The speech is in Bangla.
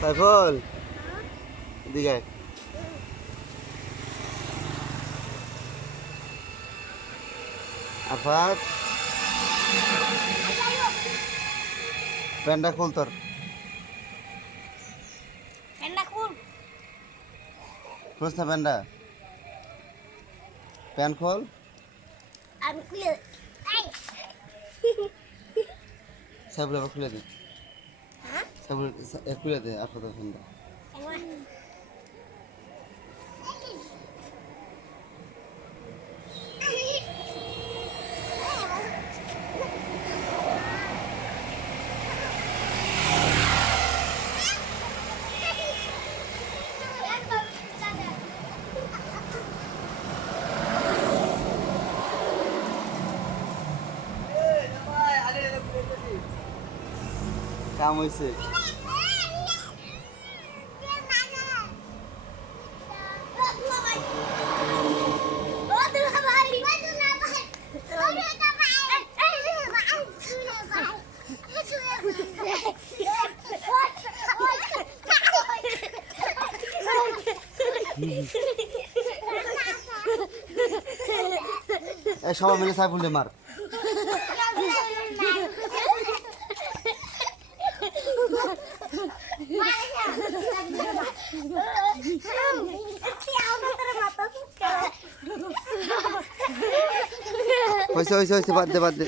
সাইফুল এদিকে আয়। আফাত প্যান্টটা খুল তোর খুলছ না প্যান্ট খোল সাইফুল এবার খুলে দে সাইফুল খুলে দে আফাতের প্যান্টটা কাম হয়েছে সবাই মিলে সাইফুল দে মার হয়েছে বাদ দে